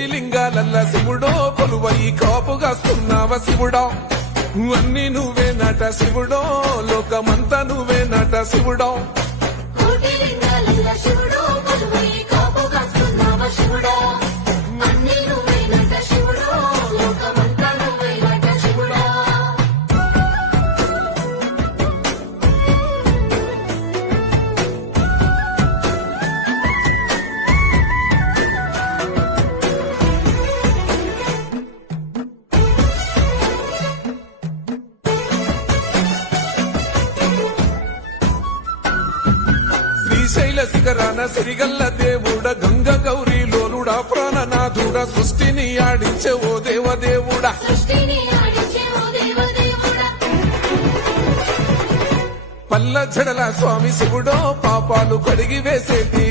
కోటి లింగాలల్ల శివుడో కొలువై కాపుగాస్తున్నావ శివుడా అన్ని నువ్వే నట శివుడో లోకమంతా నువ్వే నట శివుడో కోటి లింగాలల్ల శివుడో కొలువై కాపుగాస్తున్నావ శివుడా అన్ని నువ్వే నట శివుడో లోకమంతా నువ్వే నట శివుడా శ్రీశైల శిఖరాన సిరిగల్ల దేవుడ గంగ గౌరీ లోలుడా ప్రాణనాథుడ సృష్టిని ఆడించే ఓ దేవదేవుడా సృష్టిని ఆడించే ఓ దేవదేవుడా పల్ల జడల స్వామి శివుడో పాపాలు కడిగి వేసేటి